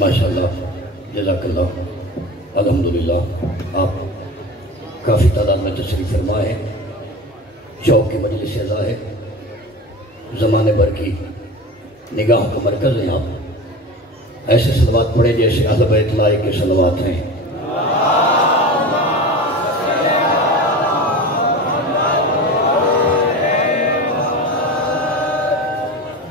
ماشاءاللہ، جزاک اللہ، الحمدللہ آپ کافی تعداد میں تشریف فرما ہے، شوق کی مجلس اعزا ہے، زمانے بھر کی نگاہ کا مرکز ہیں آپ، ایسے صلوات پڑھیں جیسے اہل بیت اللہ کے صلوات ہیں۔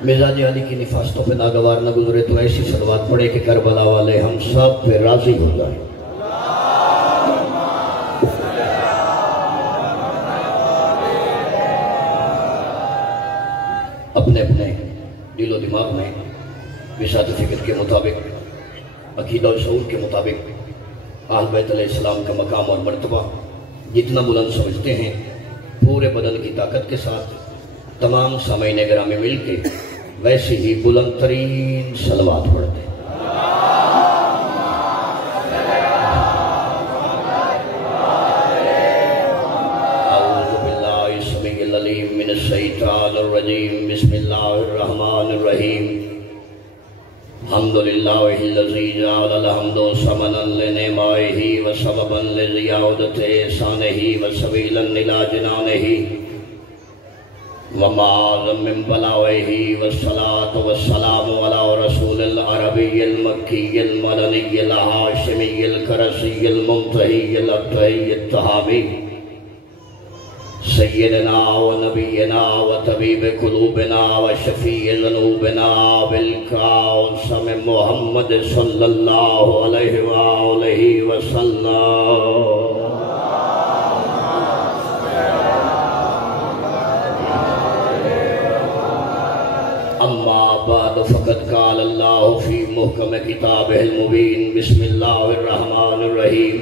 مزاج علی کی نفاستوں پہ ناگوار نہ گزرے تو ایسی صلوات پڑھے کہ کربلا والے ہم سب پہ راضی ہو جائیں۔ اپنے اپنے دل و دماغ میں بساط فکر کے مطابق، عقیدہ و شعور کے مطابق اہل بیت علیہ السلام کا مقام اور مرتبہ جتنا بلند سمجھتے ہیں، پورے بدن کی طاقت کے ساتھ تمام سامعین گرامی مل کے ویسے ہی بلند ترین صلوات پڑھتے ہیں۔ اعوذ باللہ السمیع العلیم من الشیطان الرجیم، بسم اللہ الرحمن الرحیم۔ الحمدللہ الذی جعل الحمد ثمنا لنعمائہ وسببا لزیادۃ احسانہ وسبیلا الی جنانہ ومعاذ من بلاوہ والصلاة والسلام علی رسول العربی المکی المدنی الہاشمی الکرسی المنتہی الابتہی التہامی سیدنا و نبینا و طبیب قلوبنا و شفیع ذنوبنا بالقاسم محمد صلی اللہ علیہ وآلہ وسلم۔ بعد فقد قال اللہ فی محکم کتابہ المبین، بسم اللہ الرحمن الرحیم،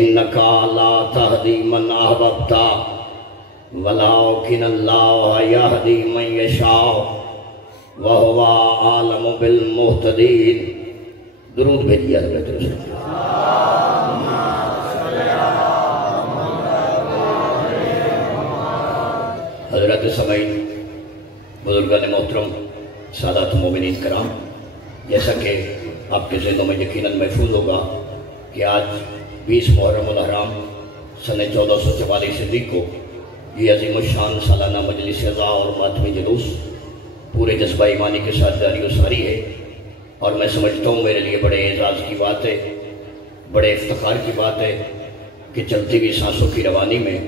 انکا لا تہدی من احببت ولکن اللہ یہدی من یشاء وہو اعلم بالمہتدین۔ درود بھیجیے حضرت رسول۔ حضرت سامعین، بزرگان محترم، سادات مومنین کرام، جیسا کہ آپ کے ذہنوں میں یقیناً محفوظ ہوگا کہ آج 20 محرم الحرام سن 1444 ہجری کو یہ عظیم الشان سالانہ مجلس اعزا اور ماتمی جلوس پورے جذبہ ایمانی کے ساتھ جاری و ساری ہے، اور میں سمجھتا ہوں میرے لیے بڑے اعزاز کی بات ہے، بڑے افتخار کی بات ہے کہ چلتی ہوئی سانسوں کی روانی میں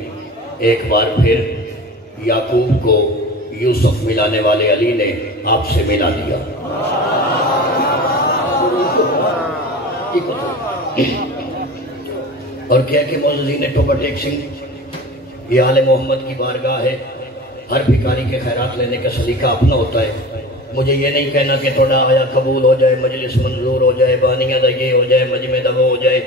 ایک بار پھر یعقوب کو یوسف ملانے والے علی نے آپ سے ملا دیا۔ اور کیا کہ معززین ٹوبہ ٹیک سنگھ، یہ آل محمد کی بارگاہ ہے، ہر بھکاری کے خیرات لینے کا سلیقہ اپنا ہوتا ہے۔ مجھے یہ نہیں کہنا کہ تھوڑا آیا قبول ہو جائے، مجلس منظور ہو جائے، بانیہ دا یہ ہو جائے، مجمع دا وہ ہو جائے۔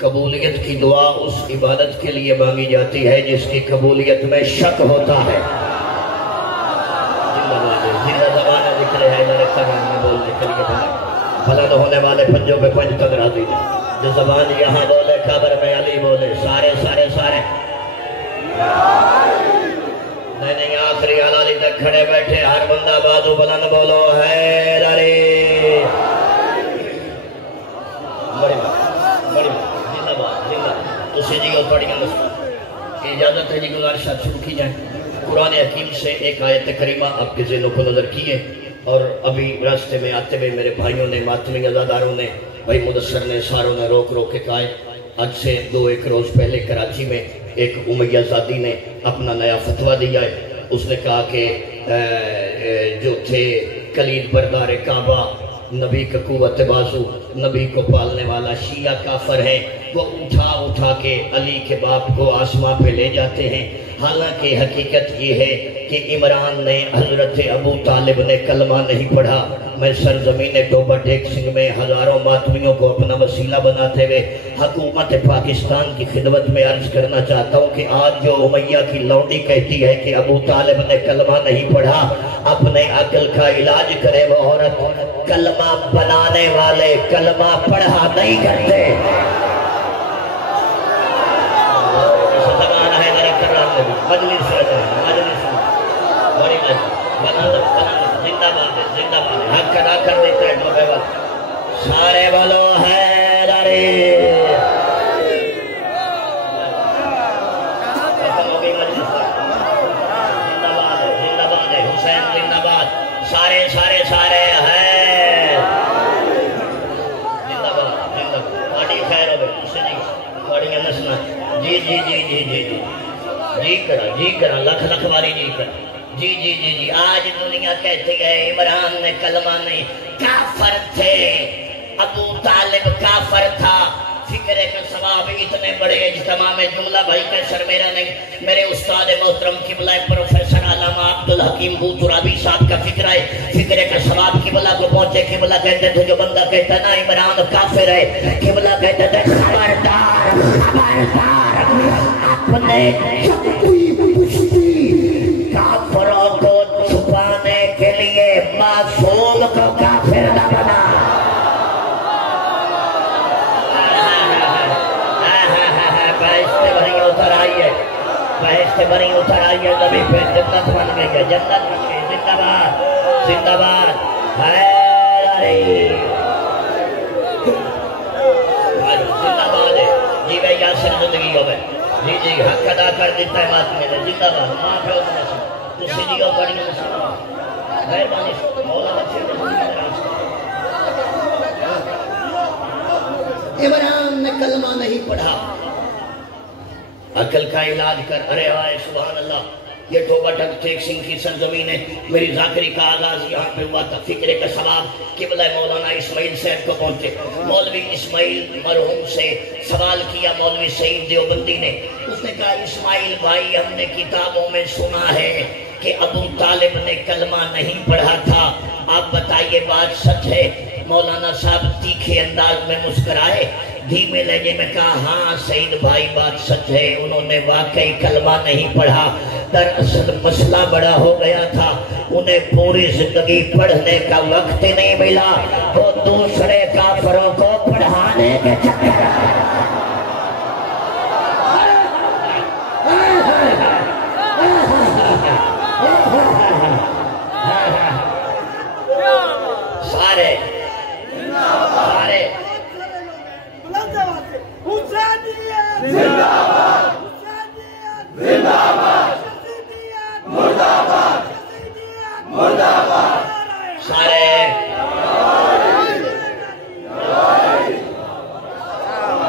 قبولیت کی دعا اس عبادت کے لیے مانگی جاتی ہے جس کی قبولیت میں شک ہوتا ہے۔ بلند ہونے والے پنجوں پہ پنج تک راضی نے، جو زبان یہاں بولے قبر میں علی بولے، سارے سارے سارے نہیں آخری علی تک کھڑے بیٹھے، ہر بندہ بازو بلند بولو حیر علی۔ بڑی بڑی زندہ باد، زندہ تسی جی کو پڑھیاں مسئلہ اجازت ہے جی، گزارشات شروع کی جائیں۔ قرآن حکیم سے ایک آیت کریمہ آپ کے ذہنوں کو نظر کیے، اور ابھی راستے میں آتے ہوئے میرے بھائیوں نے، ماتمی عزاداروں نے، بھائی مدثر نے، ساروں نے روک روک کے کہا ہے، آج سے 2-1 روز پہلے کراچی میں ایک امیہ زادی نے اپنا نیا فتویٰ دیا ہے۔ اس نے کہا کہ جو تھے کلید بردار کعبہ، نبی کا قوت بازو، نبی کو پالنے والا شیعہ کافر ہیں، وہ اٹھا اٹھا کے علی کے باپ کو آسمان پہ لے جاتے ہیں۔ حالانکہ حقیقت یہ ہے کہ عمران نے، حضرت ابو طالب نے کلمہ نہیں پڑھا۔ میں سرزمین ٹوبہ ٹیک سنگھ میں ہزاروں ماتمیوں کو اپنا وسیلہ بناتے ہوئے حکومت پاکستان کی خدمت میں عرض کرنا چاہتا ہوں کہ آج جو امیہ کی لونڈی کہتی ہے کہ ابو طالب نے کلمہ نہیں پڑھا، اپنے عقل کا علاج کرے۔ وہ عورت، کلمہ بنانے والے کلمہ پڑھا نہیں کرتے۔ مجلس ادا کر دیتا ہے ٹوپے والا سارے بولو حیدری ختم ہو گئی مجلس زندہ باد ہے حسین زندہ باد سارے سارے سارے ہے زندہ باد پارٹی خیر ہو گئی اس سے نہیں پارٹی کا نسنا جی جی جی جی جی جی جی کرا لکھ لکھ باری جی کرا جی جی جی جی آج دنیا کہتی ہے عمران نے کلمہ نہیں کافر تھے ابو طالب کافر تھا فکر کا ثواب اتنے بڑے اجتماع میں جملہ بھائی کا سر میرا نہیں میرے استاد محترم قبلہ پروفیسر علامہ عبدالحکیم بوترابی صاحب کا فکر ہے فکر کا ثواب قبلہ کو پہنچے قبلہ کہتے تھے جو بندہ کہتا نا عمران کافر ہے قبلہ کہتے تھے خبردار اپنے کافروں کو چھپانے کے لیے معصوم کو کافر نہ بنا بحث سے بری اتر آئیے نبی پہ جنت بن گئی ہے جنت بن گئی زندہ باد زندہ باد حیدری زندہ باد ہے جی بھائی یاسر زندگی ہو گئے جی جی حق ادا کر دیتا ہے بات میں زندہ باد ماں پہ اتنا سے تو سیدھی ہو پڑی مسلم مہربانی مولا بچے عمران نے کلمہ نہیں پڑھا عقل کا علاج کر ارے آئے سبحان اللہ یہ ٹوبہ ٹک ٹیک سنگھ کی سرزمین ہے میری ذاکری کا آغاز یہاں پہ ہوا تھا فکرے کا ثواب قبلہ مولانا اسماعیل صاحب کو پہنچے مولوی اسماعیل مرحوم سے سوال کیا مولوی سعید دیوبندی نے اس نے کہا اسماعیل بھائی ہم نے کتابوں میں سنا ہے کہ ابو طالب نے کلمہ نہیں پڑھا تھا آپ بتائیے بات سچ ہے مولانا صاحب تیکھے انداز میں مسکرائے دھیمے لہجے میں کہا ہاں سعید بھائی بات سچ ہے انہوں نے واقعی کلمہ نہیں پڑھا دراصل مسئلہ بڑا ہو گیا تھا انہیں پوری زندگی پڑھنے کا وقت نہیں ملا وہ دوسرے کافروں کو پڑھانے کے چکر سارے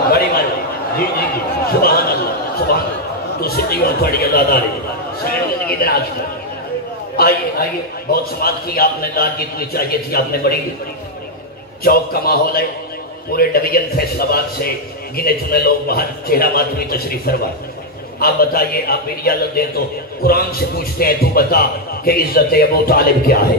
بڑی مانی جی جی جی سبحان اللہ سبحان اللہ تو صدیق اور تھوڑی ازاداری سینڈ زندگی دراز کر آئیے آئیے بہت سماعت کی آپ نے داد جتنی چاہیے تھی آپ نے بڑی چوک کا ماحول ہے پورے ڈویژن فیصل آباد سے گنے چنے لوگ باہر چہرہ ماتمی تشریف فرما آپ بتائیے آپ میری اجازت دیں تو قرآن سے پوچھتے ہیں تو بتا کہ عزت ابو طالب کیا ہے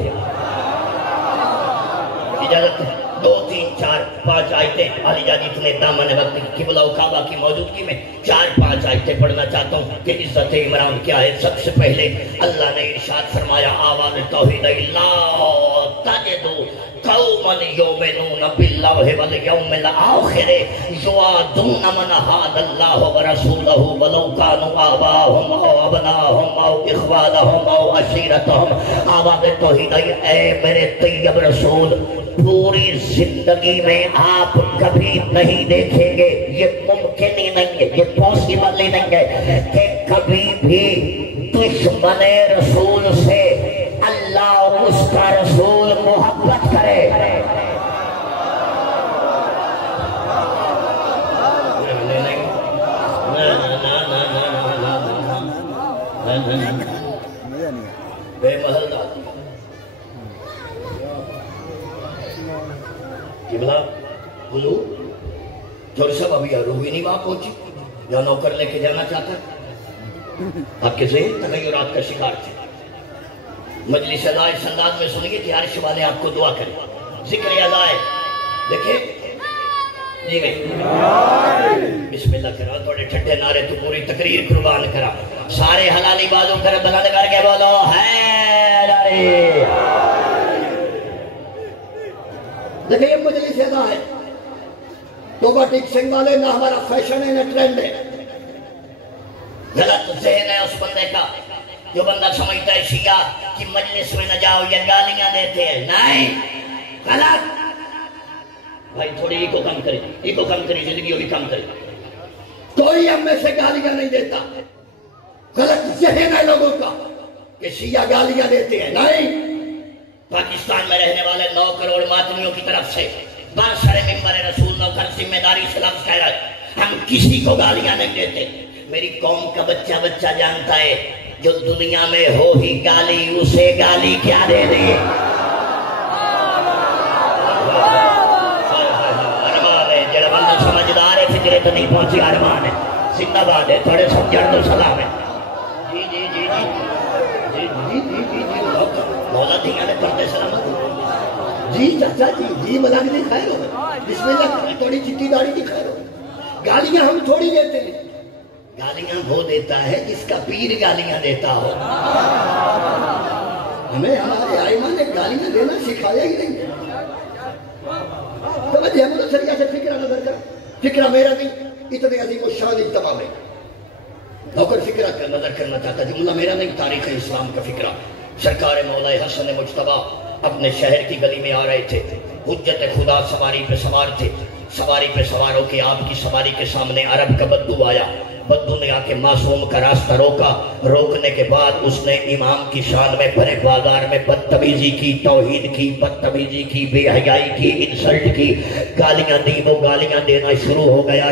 اجازت 2 3 4 5 آیتیں علی جان اتنے دامن وقت قبلہ و کعبہ کی موجودگی میں 4 5 آیتیں پڑھنا چاہتا ہوں کہ عزت عمران کیا ہے سب سے پہلے اللہ نے ارشاد فرمایا آواز توحید اللہ تجدو قوما یؤمنون باللہ والیوم الآخر یوادون من حاد اللہ ورسولہ ولو کانوا آباءہم او ابناءہم او اخوانہم او عشیرتہم آواز توحید اے میرے طیب رسول پوری زندگی میں آپ کبھی نہیں دیکھیں گے یہ ممکن ہی نہیں ہے یہ پاسبل ہی نہیں ہے کہ کبھی بھی دشمن رسول سے اللہ اور اس کا رسول محبت کرے بے محل قبلہ حضور جور صاحب ابھی روحی نہیں وہاں پہنچی یا نوکر لے کے جانا چاہتا ہے آپ کے ذہن تغیرات کا شکار تھے مجلس ادا اس انداز میں سنیے کہ عرش والے آپ کو دعا کریں ذکر ادائے دیکھیں جی میں بسم اللہ کرا تھوڑے ٹھنڈے نعرے تو پوری تقریر قربان کرا سارے حلالی بازوں کر بلند کر کے بولو حیدری دیکھیں یہ مجلس ادا ہے توبہ ٹک سنگھ والے نہ ہمارا فیشن ہے نہ ٹرینڈ ہے غلط ذہن ہے اس بندے کا جو بندہ سمجھتا ہے شیعہ کہ مجلس میں نہ جاؤ یا گالیاں دیتے ہیں نہیں غلط بھائی تھوڑی ایکو کم کرے زندگی بھی کم کرے. کوئی ہم میں سے گالیاں نہیں دیتا. غلط ذہن ہے لوگوں کا کہ شیعہ گالیاں دیتے ہیں. نہیں، پاکستان میں رہنے والے 9 کروڑ ماتمیوں کی طرف سے برسر منبر رسول نو کر ذمہ داری سے لفظ کہہ رہا ہے ہم کسی کو گالیاں نہیں دیتے. میری قوم کا بچہ جانتا ہے جو دنیا میں ہو ہی گالی اسے گالی کیا دے دے. ارمان ہے جڑا بندہ سمجھدار ہے فکرے تو نہیں پہنچی. ارمان ہے زندہ باد ہے تھوڑے سمجھن دو سلام ہے. جی جی جی جی جی جی جی جی جی مولا دھیاں نے پردے سلامت. جی چاچا جی ملک دی خیر ہو. بسم اللہ تھوڑی چٹی داڑھی دی خیر ہو. گالیاں ہم تھوڑی دیتے ہیں. گالیاں وہ دیتا ہے جس کا پیر گالیاں دیتا ہو. ہمیں ہمارے آئمہ نے گالیاں دینا سکھایا ہی نہیں. توجہ ہے سریعہ سے فکرہ نظر کر. فکرہ میرا نہیں، اتنے عظیم و شان اجتماع میں نوکر فکرہ کا نظر کرنا چاہتا. جملہ میرا نہیں، تاریخ اسلام کا فکرہ. سرکار مولا حسن مجتبیٰ اپنے شہر کی گلی میں آ رہے تھے. حجت خدا سواری پہ سوار تھے. سواری پہ سوار ہو کے آپ کی سواری کے سامنے عرب کا بدو آیا. بدو نے آ کے معصوم کا راستہ روکا. روکنے کے بعد اس نے امام کی شان میں بھرے بازار میں بدتمیزی کی، توہین کی، بدتمیزی کی، بے حیائی کی، انسلٹ کی، گالیاں دی. وہ گالیاں دینا شروع ہو گیا.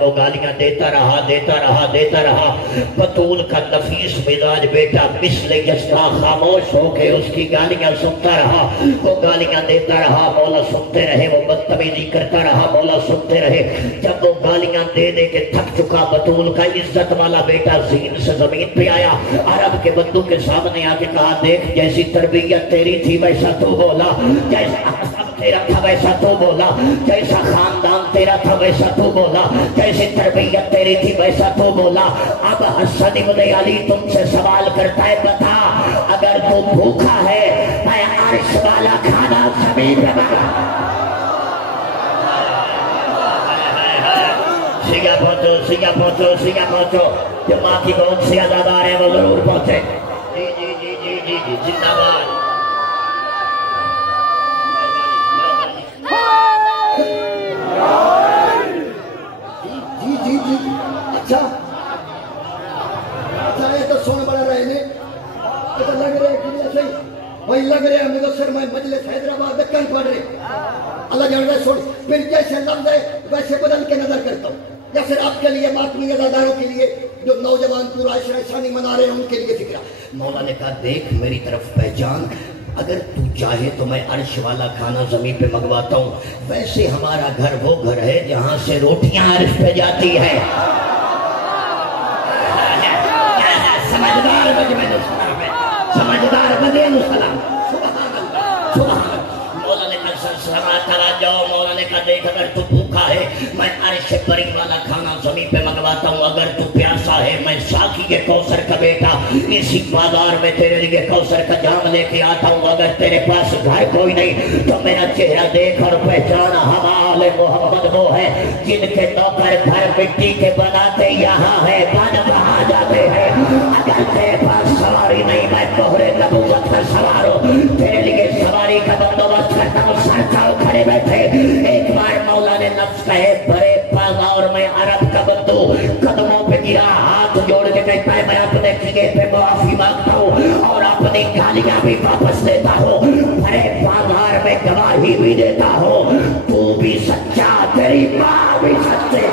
وہ گالیاں دیتا رہا. بطول کا نفیس مزاج بیٹا مثل یسنا خاموش ہو کے اس کی گالیاں سنتا رہا. وہ گالیاں دیتا رہا، مولا سنتے رہے. وہ بدتمیزی کرتا رہا، مولا سنتے رہے. جب وہ گالیاں دے کے تھک چکا بطول کا عزت والا بیٹا زین سے زمین پہ آیا. عرب کے بندوں کے سامنے آ کے کہا دیکھ جیسی تربیت تیری تھی ویسا تو بولا، جیسا حسب تیرا تھا ویسا تو بولا، جیسا خاندان تیرا تھا ویسا تو بولا، جیسی تربیت تیری تھی ویسا تو بولا. اب حسن ابن علی تم سے سوال کرتا ہے بتا اگر تو بھوکا ہے میں عرش والا کھانا زمین پہ بنا. سیاہ پہنچو جو ماں کی گود سے ازادار ہیں وہ ضرور پہنچے. جی زندہ باد. جی اچھا یہ تو سن بڑا رہے نے تو لگ رہے کہ وہی لگ رہے ہیں مدثر میں مجلس حیدرآباد دکن پڑھ رہے. اللہ جان رہے سن پھر جیسے لفظ ہے ویسے بدل کے نظر کرتا ہوں. یا پھر آپ کے لیے ماتمی ازاداروں کے لیے جو نوجوان پورا عشرہ ثانی منا رہے ہیں ان کے لیے فکرہ. مولا نے کہا دیکھ میری طرف پہچان، اگر تو چاہے تو میں عرش والا کھانا زمین پہ منگواتا ہوں. ویسے ہمارا گھر وہ گھر ہے جہاں سے روٹیاں عرش پہ جاتی ہے. سمجھدار بجے میں سلام ہے، سمجھدار بجے میں سلام. مولا نے کہا سلامات جاؤ. مولا نے کہا دیکھ اگر تو بھوکا ہے میں عرش بری والا کھانا زمین پہ منگواتا ہوں. اگر تو پیاسا ہے میں ساقی کے کوثر کا بیٹا اسی بازار میں تیرے لیے کوثر کا جام لے کے آتا ہوں. اگر تیرے پاس گھر کوئی نہیں تو میرا چہرہ دیکھ اور پہچان حوال محمد وہ ہے جن کے نوکر گھر مٹی کے بناتے یہاں ہے بن کہاں جاتے ہیں. اگر تیرے پاس سواری نہیں میں دوہرے نبوت کا سوار ہوں، تیرے لیے سواری کا بندوبست کرتا ہوں. سر چاؤ کھڑے بیٹھے. ایک بار مولا نے لفظ کہے بڑے بازار میں عرب کا بندو قدموں پہ گرا، ہاتھ جوڑ کے کہتا ہے میں اپنے کیے پہ معافی مانگتا ہوں اور اپنی گالیاں بھی واپس لیتا ہوں. بڑے بازار میں گواہی بھی دیتا ہوں تو بھی سچا، تیری ماں بھی سچے.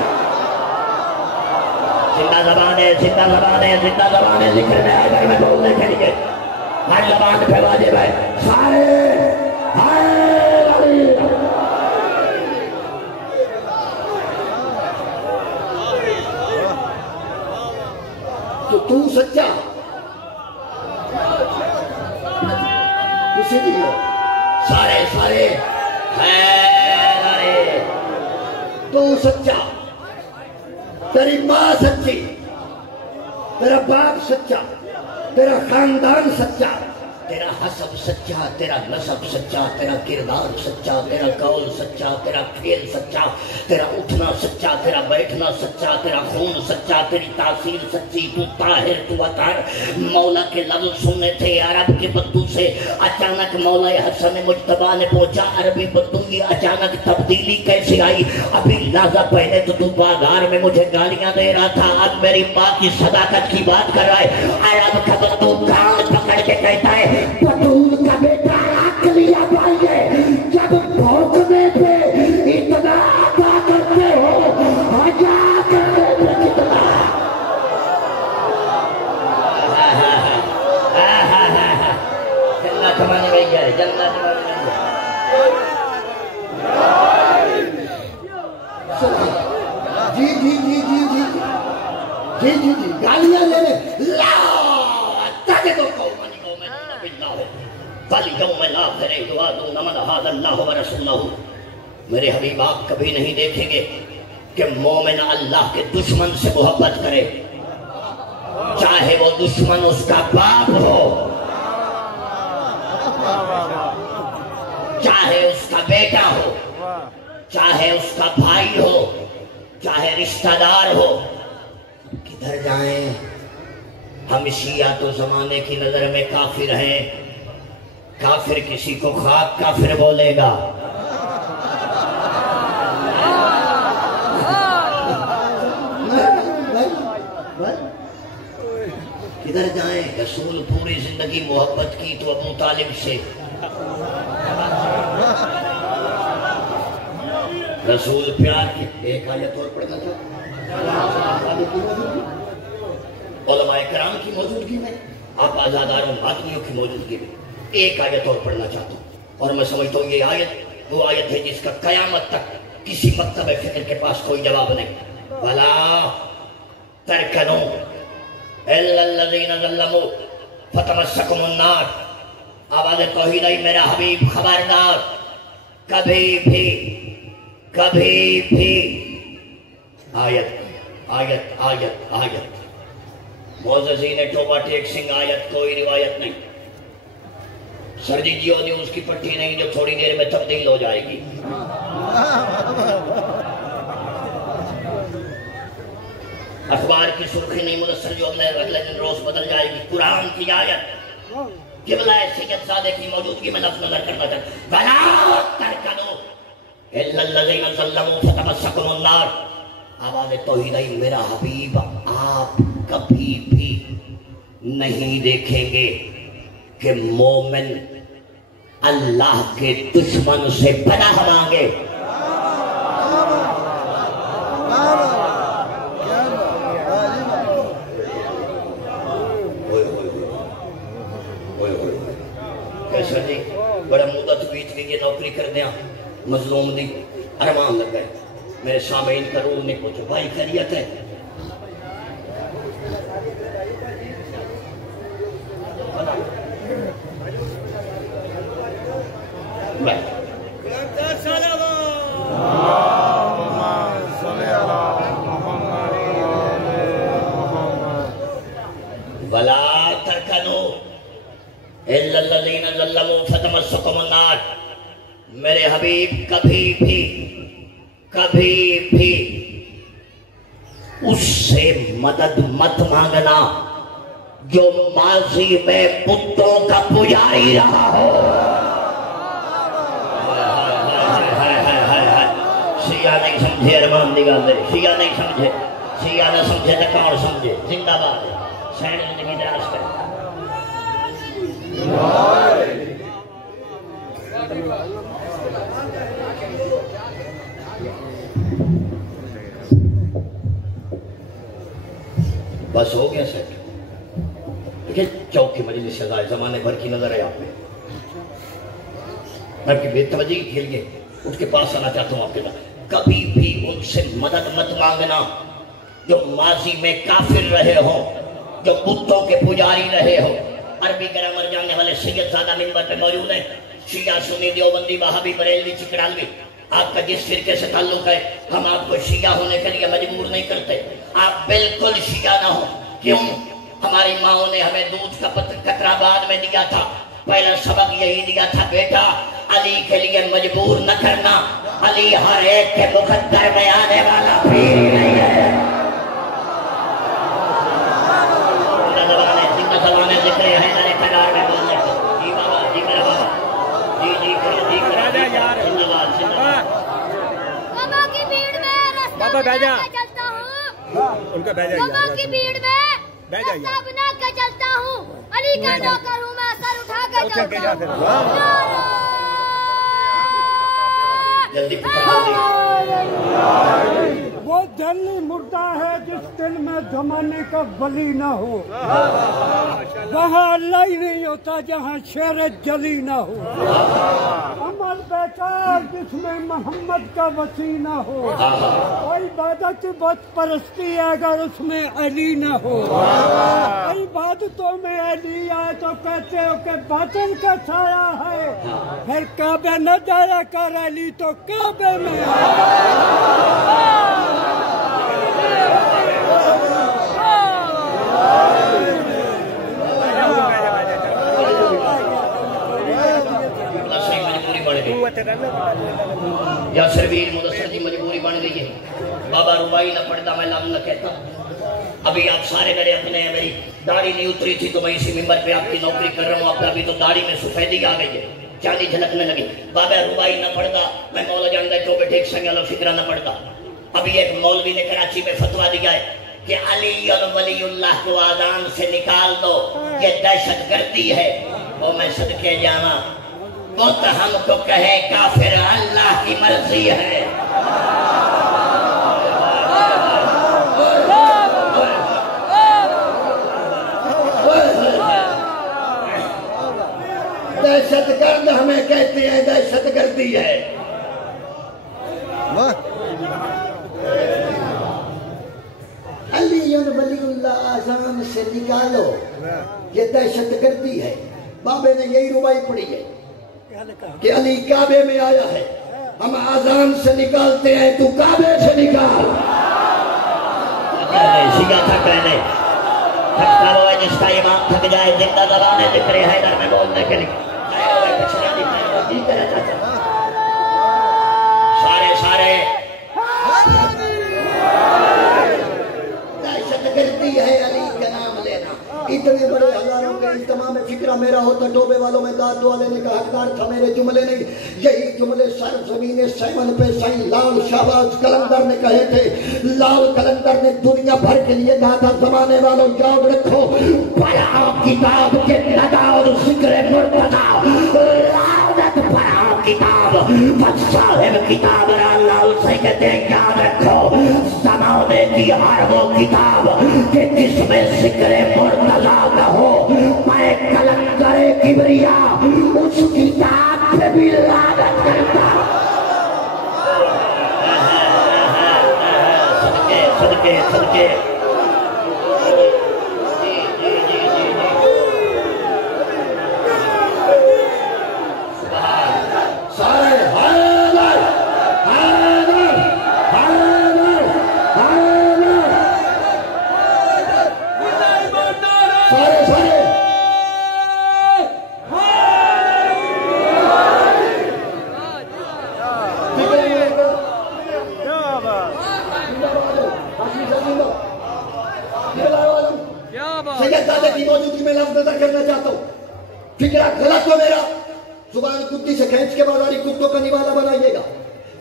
زندہ زبان ہے، زندہ زبان ہے، زندہ زبان ہے. ذکر میں آئے گھر میں بولنے کے لیے ہر زبان پہ واجب ہے سارے تو سچا اسے دیو سارے تو سچا، تیری ماں سچی، تیرا باپ سچا، تیرا خاندان سچا، تیرا حسب سچا، تیرا نسب سچا، تیرا کردار سچا، تیرا قول سچا، تیرا کھیل سچا، تیرا اٹھنا سچا، تیرا بیٹھنا سچا، تیرا خون سچا، تیری تاثیر سچی، تو طاہر تو اطہر۔ مولا کے لفظ سننے تھے عرب کے بدو سے، اچانک مولا حسن مجتبیٰ نے پہنچا عربی بدو، یہ اچانک تبدیلی کیسے آئی؟ ابھی لحظہ پہلے تو بازار میں مجھے گالیاں دے رہا تھا، اب میری ماں کی صداقت کی بات کر رہا ہے۔ عرب کا بدو کان پکڑ کے کہتا ہے بطول کا بیٹا عقلیہ بھائی ہے، جب بھونکنے پہ اتنا ادا کرتے ہو ہجا کرنے پہ کتنا۔ جنت بن گئی ہے، جنت بن گئی ہے۔ جی جی جی جی جی جی جی جی گالیاں لے لے لا تجد قوما یؤمنون باللہ والیوم الآخر یوادون من حاد اللہ ورسولہ۔ میرے حبیب آپ کبھی نہیں دیکھیں گے کہ مومن اللہ کے دشمن سے محبت کرے، چاہے وہ دشمن اس کا باپ ہو، چاہے اس کا بیٹا ہو، چاہے اس کا بھائی ہو، چاہے رشتہ دار ہو۔ کدھر جائیں ہم شیعہ تو زمانے کی نظر میں کافر ہیں، کافر کسی کو خاک کافر بولے گا۔ کدھر جائیں؟ رسول پوری زندگی محبت کی تو ابو طالب سے، رسول پیار کی ایک آیت اور پڑھنا تھا علماء کرام کی موجودگی میں، آپ آزاداروں آدمیوں کی موجودگی میں ایک آیت اور پڑھنا چاہتا ہوں، اور میں سمجھتا ہوں یہ آیت وہ آیت ہے جس کا قیامت تک کسی مکتب فکر کے پاس کوئی جواب نہیں۔ وَلَا تَرْكَنُوا إِلَّا الَّذِينَ ظَلَمُوا فَتَمَسَّكُمُ النَّارُ۔ آواز توحید آئی، میرا حبیب خبردار، کبھی بھی آیت آیت آیت آیت معززین ٹوبہ ٹیک سنگھ آیت کوئی روایت نہیں، سردی جیو نیوز کی پٹی نہیں جو تھوڑی دیر میں تبدیل ہو جائے گی۔ اخبار کی سرخی نہیں منصر جو اگلے دن روز بدل جائے گی۔ قرآن کی آیت قبلہ سید زادے کی موجودگی میں لفظ نظر کرنا چاہتا ہے، وَلَا تَرْكَنُوا إِلَّا الَّذِينَ ظَلَمُوا فَتَمَسَّكُمُ النَّارُ۔ آواز توحید آئی، میرا حبیب آپ کبھی بھی نہیں دیکھیں گے کہ مومن اللہ کے دشمن سے پناہ مانگے۔ کیسا جی بڑا مدت بیت گئی، یہ نوکری کر دیا مظلوم دی ارمان لگ گئے، میرے سامعین کا رول نہیں پہنچے، بھائی خیریت ہے؟ وَلَا تَرْكَنُوا إِلَّا الَّذِينَ ظَلَمُوا فَتَمَسَّكُمُ النَّارُ۔ میرے حبیب کبھی بھی اس سے مدد مت مانگنا جو ماضی میں بتوں کا پجاری رہا ہو۔ شیعہ نہیں سمجھے ارمان نگاہ دے، شیعہ نہیں سمجھے، شیعہ نہ سمجھے تو کون سمجھے؟ زندہ باد ہے، سین زندگی دراز کرے۔ بس ہو گیا سیٹ، دیکھیں چوک کی مجلس سزائے زمانے بھر کی نظر ہے آپ میں، میں آپ کی بے توجہی کے لیے اٹھ کے پاس آنا چاہتا ہوں آپ کے ساتھ۔ کبھی بھی ان سے مدد مت مانگنا جو ماضی میں کافر رہے ہو، جو بتوں کے پجاری رہے ہو۔ عربی گرامر جاننے والے سید زادہ منبر پہ موجود ہیں، شیعہ سنی دیوبندی وہابی بریلوی چکڑالوی، آپ کا جس فرقے سے تعلق ہے، ہم آپ کو شیعہ ہونے کے لیے مجبور نہیں کرتے، آپ بالکل شیعہ نہ ہو۔ کیوں؟ ہماری ماں نے ہمیں دودھ کا قطرہ بعد میں دیا تھا، پہلا سبق یہی دیا تھا بیٹا علی کے لیے مجبور نہ کرنا، علی ہر ایک کے مقدر میں آنے والا پیر نہیں ہے۔ زبانیں ذکر ہے نرے قرار میں بولنے کو جی بابا جی میرا بابا جی جی جی زندہ باد زندہ باد۔ بابا کی بھیڑ میں راستہ بنا کے چلتا ہوں، ان کا بھیجا بابا کی بھیڑ میں راستہ بنا کے چلتا ہوں، علی کا نوکر ہوں میں سر اٹھا کے چلتا ہوں۔ جلدی وہ دلی مردہ ہے جس دل میں زمانے کا ولی نہ ہو، وہاں اللہ ہی نہیں ہوتا جہاں شیر جلی نہ ہو، عمل بیکار جس میں محمد کا وسیع نہ ہو، کوئی عبادت بت پرستی ہے اگر اس میں علی نہ ہو، عبادتوں میں علی آئے تو کہتے ہو کہ باطن کا سایہ ہے، پھر کعبے نہ جایا کر علی تو کعبے میں یا سرویر مدثر جی مجبوری بن گئی ہے، بابا ربائی نہ پڑھتا میں لام نہ کہتا۔ ابھی آپ سارے میرے اپنے ہیں، میری داڑھی نہیں اتری تھی تو میں اسی ممبر پہ آپ کی نوکری کر رہا ہوں، آپ ابھی تو داڑھی میں سفیدی آ گئی ہے، چاندی جھلکنے لگی۔ بابا ربائی نہ پڑھتا میں مولا جان دے تو بیٹھے ایک سنگ اللہ فکرہ نہ پڑھتا۔ ابھی ایک مولوی نے کراچی میں فتویٰ دیا ہے کہ علی ولی اللہ کو آذان سے نکال دو، یہ دہشت گردی ہے۔ وہ میں صدقے جانا وہ تو ہم کو کہے کافر، اللہ کی مرضی ہے۔ دہشت گرد ہمیں کہتے ہیں، دہشت گردی ہے۔ علی ولی اللہ آذان سے نکالو، یہ دہشت گردی ہے۔ بابے نے یہی ربائی پڑھی ہے کہ علی کعبے میں آیا ہے، ہم آذان سے نکالتے ہیں، تو کعبے سے نکال۔ سیگا تھا کہنے تھکتا ہوا ہے جس کا امام تھک جائے، زندہ زبانیں ذکر حیدر میں بولنے کے لیے سارے دہشت گردی ہے علی کا نام لینا۔ اتنے بڑے ہزاروں کے اجتماع میں فکرہ میرا ہوتا، ٹوبے والوں میں داد والے نے کہا حقدار تھا میرے جملے نہیں، یہی جملے سر زمین سیمن پہ سائیں لال شہباز قلندر نے کہے تھے۔ لال قلندر نے دنیا بھر کے لیے کہا تھا زمانے والوں یاد رکھو، پڑھا کتاب کے ندا اور ذکر مرتضی، لعنت پڑھا کتاب بس صاحب کتاب را لال سے کہتے ہیں یاد رکھو، زمانے کی ہر وہ کتاب کہ جس میں ذکر مرتضی نہ ہو، میں قلندر کبریا اس کتاب پہ بھی لعنت کرتا۔ صدقے صدقے فکرہ غلط ہو میرا، زبان کتی سے کھینچ کے بازاری کتوں کا نوالا بنائیے گا۔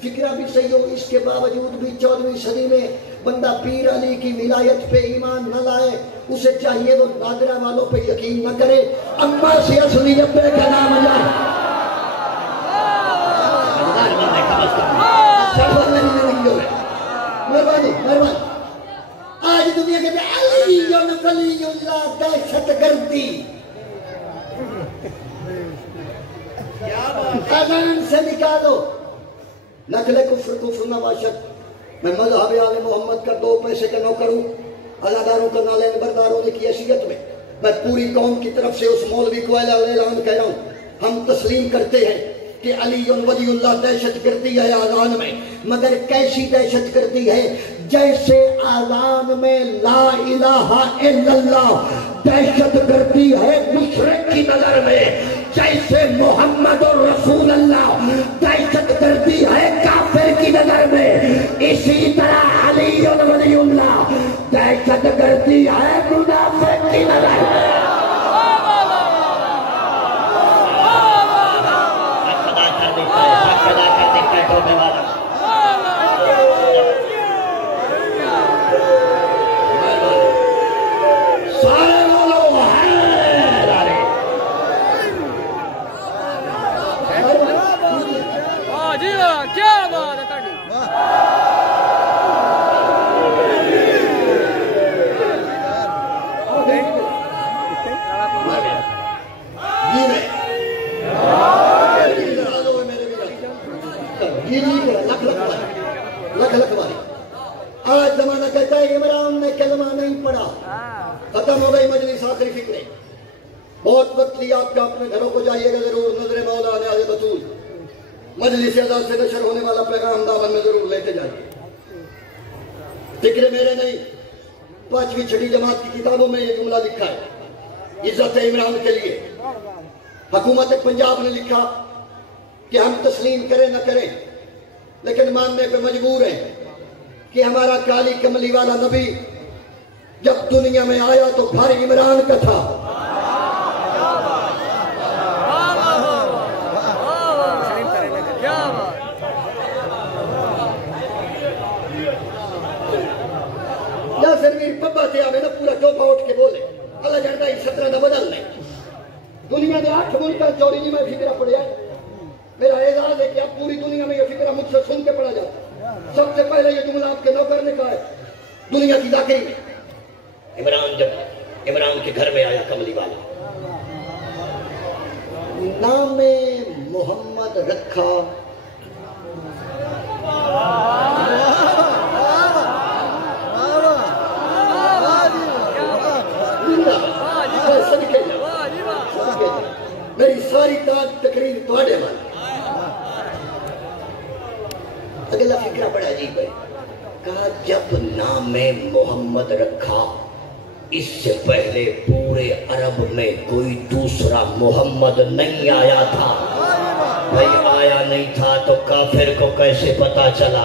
فکرہ بھی صحیح ہو، اس کے باوجود بھی 14ویں صدی میں بندہ پیر علی کی ولایت پہ ایمان نہ لائے، اسے چاہیے وہ نادرہ والوں پہ یقین نہ کرے، اما سے اصلی ابے کا نام جائے۔ مہربانی مہربانی۔ آج دنیا کے علی ولی اللہ دہشت گردی، آذان سے نکالو، نقل کفر کفر نواشت۔ میں مذہب آل محمد کا 2 پیسے کا نوکر ہوں، ازاداروں کا نالین بردار ہونے کی حیثیت میں پوری قوم کی طرف سے اس مولوی کو اعلان کہہ رہا ہوں، ہم تسلیم کرتے ہیں کہ علی ولی اللہ دہشت گردی ہے آذان میں، مگر کیسی دہشت گردی ہے؟ جیسے آذان میں لا الہ الا اللہ دہشت گردی ہے مشرک کی نظر میں، بہت وقت لیا آپ کا، اپنے گھروں کو جائیے گا ضرور، نظر مولا نیاز بطول مجلس اعزاز سے نشر ہونے والا پیغام دامن میں ضرور لیتے جائیے۔ فکر میرے نہیں، 5ویں 6ٹھی جماعت کی کتابوں میں یہ جملہ لکھا ہے عزت عمران کے لیے۔ حکومت پنجاب نے لکھا کہ ہم تسلیم کریں نہ کریں لیکن ماننے پہ مجبور ہیں کہ ہمارا کالی کملی والا نبی جب دنیا میں آیا تو گھر عمران کا تھا۔ پبا سے آوے نا پورا ٹوپا اٹھ کے بولے اللہ جانتا ہی 17 نہ بدل لیں۔ دنیا میں 8 ملکہ چوری نہیں میں فکرہ پڑھیا ہے۔ میرا اعزاز ہے کہ اب پوری دنیا میں یہ فکرہ مجھ سے سن کے پڑھا جاتا ہے۔ سب سے پہلے یہ جملہ آپ کے نوکر نے کہا ہے دنیا کی ذاکری میں۔ عمران جب عمران کے گھر میں آیا کملی والا، نام محمد رکھا، میری ساری تقریر تواڈے والی۔ اگلا فکرہ بڑا عجیب ہے، کہا جب نام محمد رکھا اس سے پہلے پورے عرب میں کوئی دوسرا محمد نہیں آیا تھا۔ بھائی آیا نہیں تھا تو کافر کو کیسے پتا چلا؟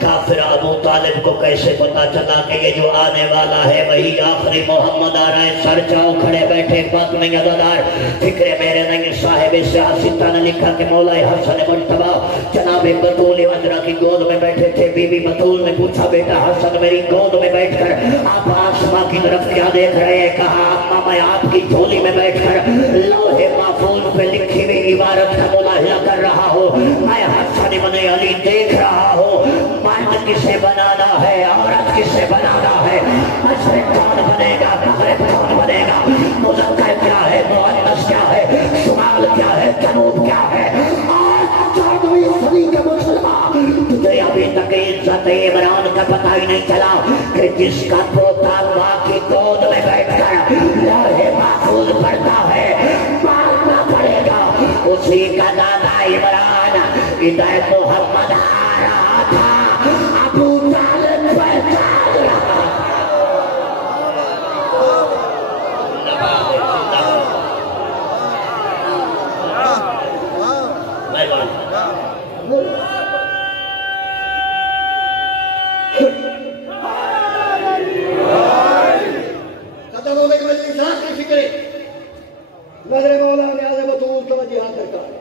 کافر ابو طالب کو کیسے پتا چلا کہ یہ جو آنے والا ہے وہی آخری محمد آ رہا ہے؟ سر جاؤ کھڑے بیٹھے بات نہیں عددار فکر میرے نہیں۔ صاحب سیاستہ نے لکھا کہ مولا حسن مجتبیٰ جناب بطول وزرا کی گود میں بیٹھے تھے۔ بی بی بطول نے پوچھا بیٹا حسن میری گود میں بیٹھ کر آپ آسماں کی طرف کیا دیکھ رہے ہیں؟ کہا اما میں آپ کی جھولی میں بیٹھ کر لوح محفوظ پہ لکھی ہوئی عبارت کا ملاحظہ کر رہا ہوں۔ میں حسن ابن علی دیکھ رہا ہوں، مرد کسے بنانا ہے، عورت کسے بنانا ہے، مشرق کون بنے گا، مغرب کون بنے گا، مذکر کیا ہے، مؤنث کیا ہے، شمال کیا ہے، جنوب کیا ہے۔ آج 14ویں صدی کے مسلمان تجھے ابھی تک عزت عمران کا پتہ ہی نہیں چلا کہ جس کا پوتا ماں کی گود میں بیٹھ کر لوح محفوظ پڑھتا ہے ماننا پڑے گا اسی کا دادا عمران ادھر محمد آ رہا تھا، ابو طالب پہچان رہا۔ ختم ہونے کے بعد انسان کی فکریں نظر مولا نیاز بطول توجہ درکار۔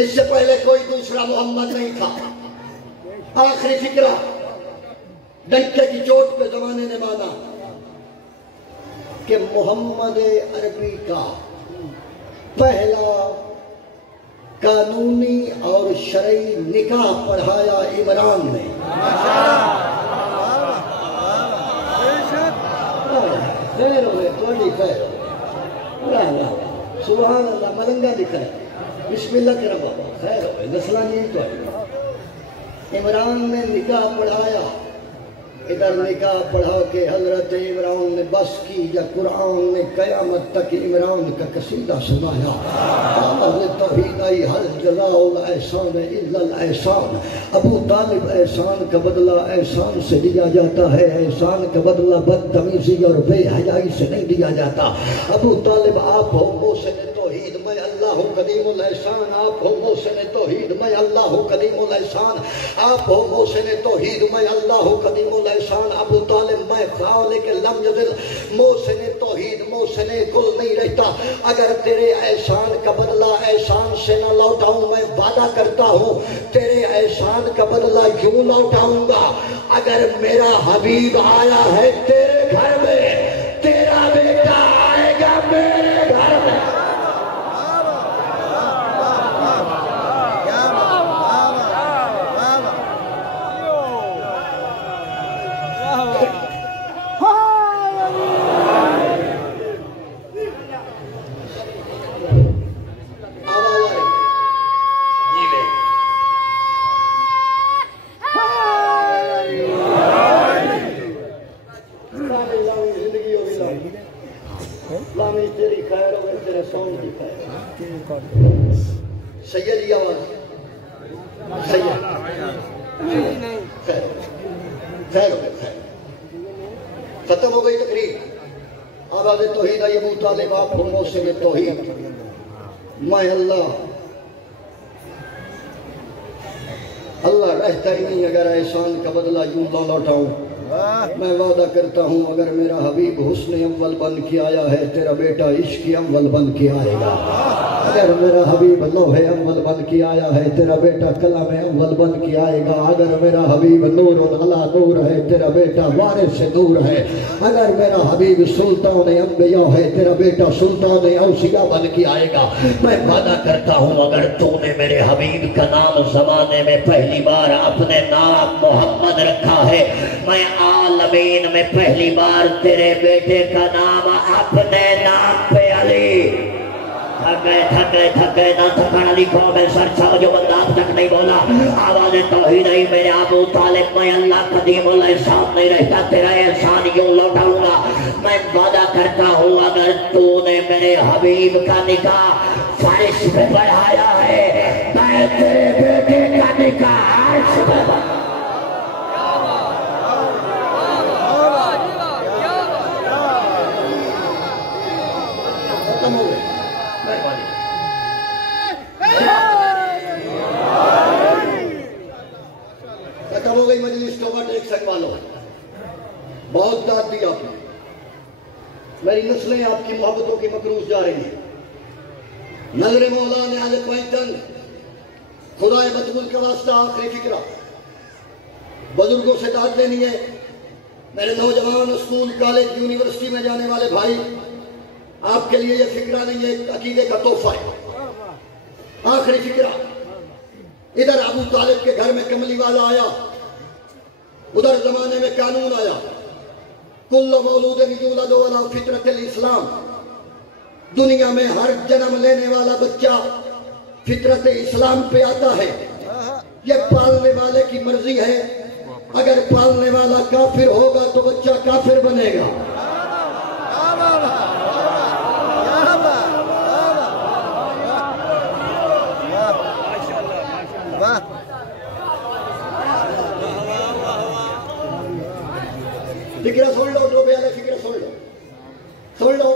اس سے پہلے کوئی دوسرا محمد نہیں تھا۔ آخری فکرہ ڈنکے کی چوٹ پہ زمانے نے مانا کہ محمد عربی کا پہلا قانونی اور شرعی نکاح پڑھایا عمران نے۔ خیر ہوئے توڑی خیر ہوئے، سبحان اللہ ملنگا دکھا ہے، بسم اللہ کرم بابا خیر ہوئے، نسلانی توڑی۔ عمران نے نکاح پڑھایا، ادھر نکاح پڑھا کے حضرت عمران نے بس کی یا قرآن نے قیامت تک عمران کا قصیدہ سنایا۔ آمد توحید آئی حل جزاء الاحسان الا الاحسان۔ ابو طالب احسان کا بدلہ احسان سے دیا جاتا ہے، احسان کا بدلہ بدتمیزی اور بے حیائی سے نہیں دیا جاتا۔ ابو طالب آپ ہو محسن توحید، میں اللہ ہوں قدیم الاحسان۔ آپ ہو محسن توحید، میں اللہ ہوں قدیم الاحسان۔ آپ ہو محسن توحید، میں اللہ ہوں قدیم الاحسان۔ ابو طالب میں خالق لم یزل، محسن توحید محسن کل نہیں رہتا۔ اگر تیرے احسان کا بدلہ احسان سے نہ لوٹاؤں، میں وعدہ کرتا ہوں تیرے احسان کا بدلہ یوں لوٹاؤں گا، اگر میرا حبیب آیا ہے تیرے گھر میں، تیرا بیٹا آئے گا میرے گھر میں۔ سید کی آواز سید خیر خیر ہو گیا خیر ختم ہو گئی تقریر آواز توحید آئی ابو طالب آپ ہو موسم توحید میں اللہ رہتا ہی نہیں اگر احسان کا بدلہ یوں نہ لوٹاؤں میں وعدہ کرتا ہوں اگر میرا حبیب حسن اول بن کے آیا ہے تیرا بیٹا عشق اول بن کے آئے گا اگر میرا حبیب لوح اول بن کے آیا ہے تیرا بیٹا کلام اول بن کے آئے گا اگر میرا حبیب نور علی نور ہے تیرا بیٹا وارث نور ہے اگر میرا حبیب سلطان انبیاء ہے تیرا بیٹا سلطان اوصیاء بن کے آئے گا میں وعدہ کرتا ہوں اگر تو نے میرے حبیب کا نام زمانے میں پہلی بار اپنے نام محمد رکھا ہے میں عالمین میں پہلی بار تیرے بیٹے کا نام اپنے نام پہ علی تھک گئے نہ تھکانا لکھو میں سر چھاو جو بندہ اب تک نہیں بولا آواز توحید نہیں میرے ابو طالب میں اللہ قدیم الاحسان نہیں رہتا تیرا احسان یوں لوٹاؤں گا میں وعدہ کرتا ہوں اگر تو نے میرے حبیب کا نکاح فرش پہ بڑھایا ہے میں تیرے بیٹے کا نکاح عرش پہ بڑھایا ختم ہو گئی مجلس توبہ ٹیک سک والوں بہت داد دی آپ نے میری نسلیں آپ کی محبتوں کی مقروض جا رہی ہیں نظر مولا نے آج پائنٹن خدا مطبول کا واسطہ آخری فکرہ بزرگوں سے داد لینی ہے میرے نوجوان اسکول کالج یونیورسٹی میں جانے والے بھائی آپ کے لیے یہ فکرہ نہیں ہے عقیدے کا تحفہ ہے آخری فکرہ ادھر ابو طالب کے گھر میں کملی والا آیا ادھر زمانے میں قانون آیا کل مولود یولد علی فطرت الاسلام دنیا میں ہر جنم لینے والا بچہ فطرت اسلام پہ آتا ہے یہ پالنے والے کی مرضی ہے اگر پالنے والا کافر ہوگا تو بچہ کافر بنے گا فکرہ سن لو ڈوبے والے فکرہ سن لو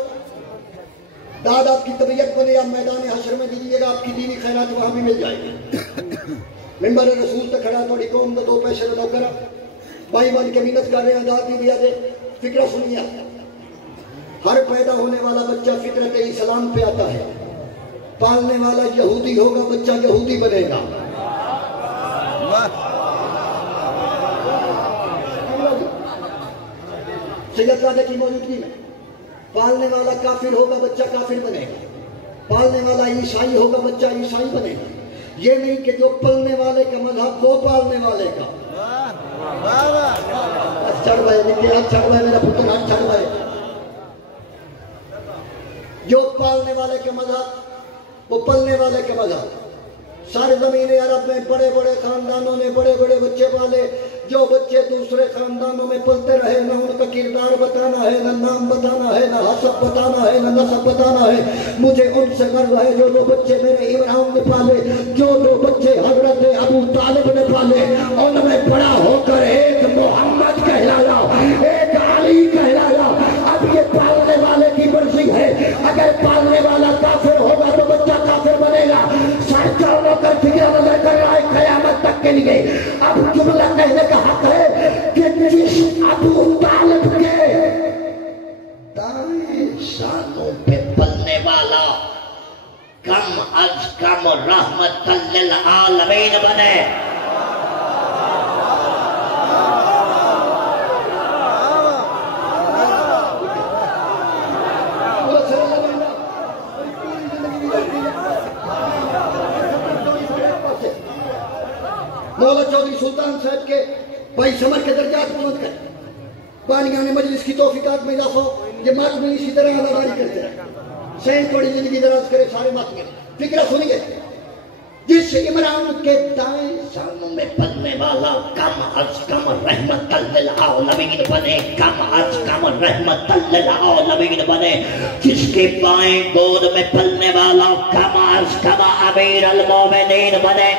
داد آپ کی طبیعت بنے آپ میدان حشر میں دیجیے گا آپ کی دینی خیرات وہاں بھی مل جائے گی ممبر رسول تک کھڑا تھوڑی قوم میں 2 پیسے نہ کرا بھائی بن کے محنت کر رہے ہیں داد دی دیا دے فکرہ سنیے ہر پیدا ہونے والا بچہ فطرت اسلام پہ آتا ہے پالنے والا یہودی ہوگا بچہ یہودی بنے گا سید زادہ کی موجودگی میں پالنے والا کافر ہوگا بچہ کافر بنے گا پالنے والا عیسائی ہوگا بچہ عیسائی بنے گا یہ نہیں کہ جو پلنے والے کا مذہب وہ پالنے والے کا چڑھ بھائی نکلے ہاتھ چڑھ بھائی میرا پتر ہاتھ چڑھ بھائی جو پالنے والے کا مذہب وہ پلنے والے کا مذہب سارے زمین عرب میں بڑے بڑے خاندانوں نے بڑے بڑے بچے پالے جو بچے دوسرے خاندانوں میں پلتے رہے نہ ان کا کردار بتانا ہے نہ نام بتانا ہے نہ حسب بتانا ہے نہ نسب بتانا ہے مجھے ان سے غرض ہے جو دو بچے میرے ابراہیم نے پالے جو دو بچے حضرت ابو طالب نے پالے ان میں بڑا ہو کر ایک محمد کہلایا ایک علی کہلایا اب یہ پالنے والے کی مرضی ہے اگر پالنے والا کافر ہوگا تو بچہ کافر بنے گا سر چاؤں کر فکر نظر کر رہا ہے قیامت تک کے لیے اب جملہ کہنے کا حق ہے کہ جس ابو طالب کے دائیں شانوں پہ پلنے والا کم از کم رحمت للعالمین بنے مولا چودھری سلطان صاحب کے بھائی سمر کے درجات بلند کریں بانیان مجلس کی توفیقات میں اضافہ یہ ماتمی اسی طرح آدھاری کرتے ہیں سین تھوڑی زندگی دراز کرے سارے ماتمی فکرہ سنیے جس عمران کے دائیں ساموں میں پلنے والا کم از کم رحمت للعالمین بنے، کم از کم رحمت للعالمین بنے، جس کے بائیں گود میں پلنے والا کم از کم امیر المومنین بنے۔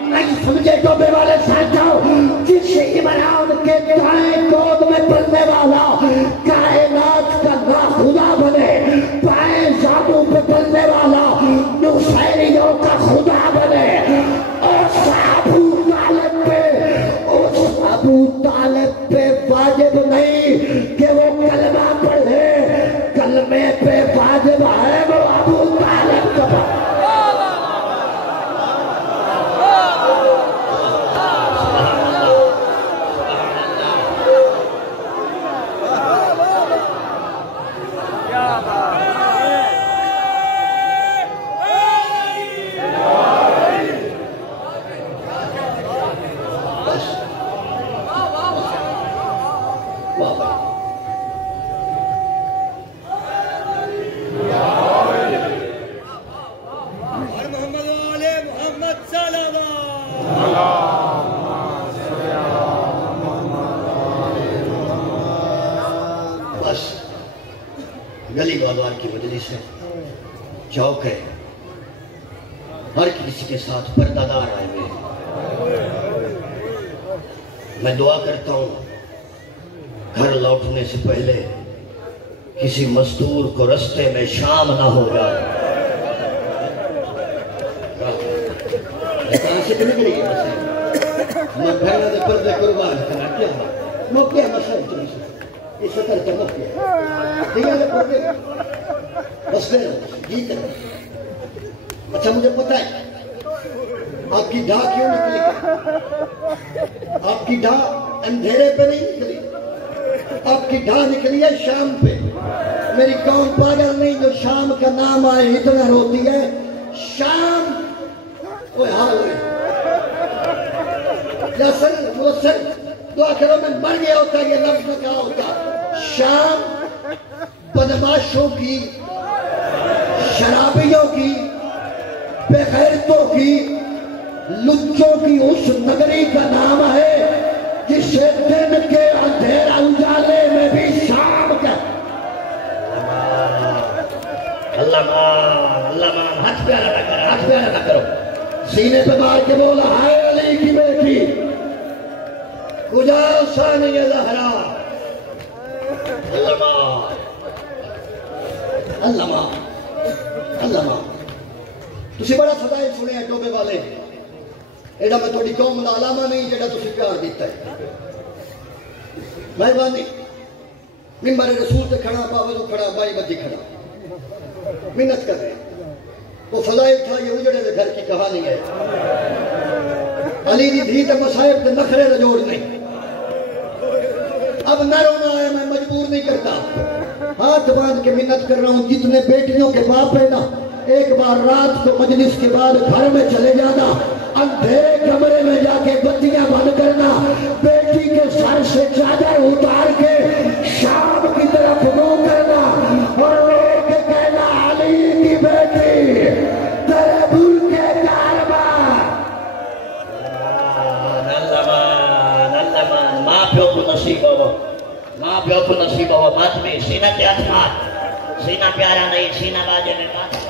نہیں سمجھے ٹوپے والے ساتھیوں، جس عمران کے دائیں گود میں پلنے والا کائنات کا خدا بنے، بائیں زانوں پہ پلنے والا نصیریوں کا خدا بنے، اس ابو طالب پہ واجب نہیں کہ وہ کلمہ پڑھے، کلمے پہ واجب ہے وہ ابو طالب کا پڑھے۔ گلی بازار کی مجلس ہے، چوک ہے، ہر کسی کے ساتھ پردہ دار آئے ہوئے ہیں۔ میں دعا کرتا ہوں گھر لوٹنے سے پہلے کسی مزدور کو رستے میں شام نہ ہو جائے۔ کہاں سے نکلی یہ مسئلہ؟ میں گھر میں پردے قربان کرنا کیا میں کیا مسئلہ تم سے یہ سطر چمک گیا ٹھیک ہے پردے بس لے جیت ہے۔ اچھا مجھے پتا ہے آپ کی ڈھا کیوں نکلی؟ آپ کی ڈھا اندھیرے پہ نہیں نکلی، آپ کی ڈھا نکلی ہے شام پہ۔ میری قوم پاگل نہیں جو شام کا نام آئے اتنا روتی ہے۔ شام وہ حال ہے یا سر وہ سر دعا کرو میں مر گیا ہوتا یہ لفظ نہ کہا ہوتا۔ شام بدماشوں کی، شرابیوں کی، بے غیرتوں کی، لچوں کی اس نگری کا نام ہے جسے دن کے اندھیرا اجالے میں بھی شام کا۔ اللہ مان اللہ مان، ہاتھ پیارا نہ کرو، ہاتھ پیارا نہ کرو، سینے پہ مار کے بولا ہائے علی کی بیٹی کجا ثانی زہرا۔ اللہ مان اللہ مان اللہ مان۔ تسی بڑا فضائل سنے ہیں ٹوبے والے، ایڈا میں تھوڑی قوم دا علامہ نہیں جیڑا تسی پیار دیتا ہے۔ مہربانی ممبر رسول تے کھڑا پاوزو کھڑا بائی بجی کھڑا محنت کر رہے ہیں۔ وہ فضائل تھا یہ اجڑے دے گھر کی کہانی ہے۔ علی دی دھی تے مصائب تے نخرے دا جوڑ نہیں۔ اب نہ رونا ہے، میں مجبور نہیں کرتا، ہاتھ باندھ کے محنت کر رہا ہوں۔ جتنے بیٹیوں کے باپ ہے نا، ایک بار رات کو مجلس کے بعد گھر میں چلے جانا، اندھیرے کمرے میں جا کے بتیاں بند کرنا، بیٹی کے سر سے چادر اتار کے شام کی طرف منہ کرنا اور رو کے کہنا علی کی بیٹی تیرے ملک کے کاربار۔ اللہ مان ماں پیو کو نصیب ہو، ماں پیو کو نصیب ہو۔ مات میں سینہ تے ہاتھ مار، سینہ پیارا نہیں سینہ باجے میں بات۔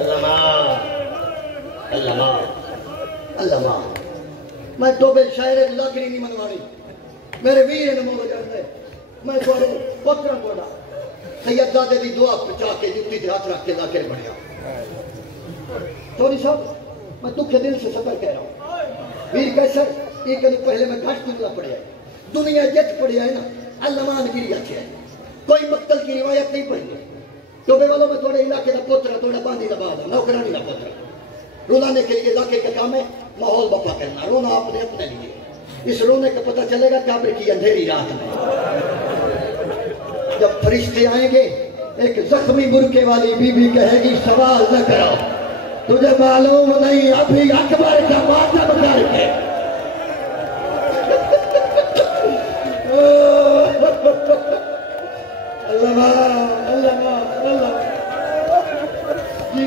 اللہ مان اللہ مان اللہ مان۔ میں ٹوبے شاعر لاکری نہیں منوانی، میرے ویر نے مولا جانتا ہے۔ میں تھوڑے پتروں کو ڈا سید زادے دی دعا پچا کے جتی دے ہاتھ رکھ کے لاکر بڑھیا۔ تھوڑی صاحب میں دکھ دل سے سفر کہہ رہا ہوں۔ ویر کیسر ایک دن پہلے میں گھٹ کیوں پڑھیا ہے، دنیا جت پڑھیا ہے نا، اللہ مان گری اچھے ہے، کوئی مقتل کی روایت نہیں پڑھی ہے۔ ٹوبے والوں میں تھوڑے علاقے دا پوتر تھوڑا باندھی دا بابا نوکرانی دا پوتر رولانے کے لیے لاکے کا کام ہے ماحول بپا کرنا، رونا آپ نے اپنے لیے۔ اس رونے کا پتہ چلے گا قبر کی اندھیری رات میں جب فرشتے آئیں گے۔ ایک زخمی برکے والی بی بی کہے گی سوال نہ کرو، تجھے معلوم نہیں ابھی اکبر کا ماتم کر کے۔ اللہ اللہ اللہ جی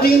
3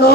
9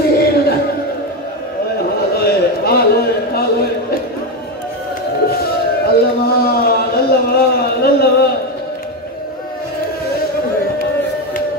3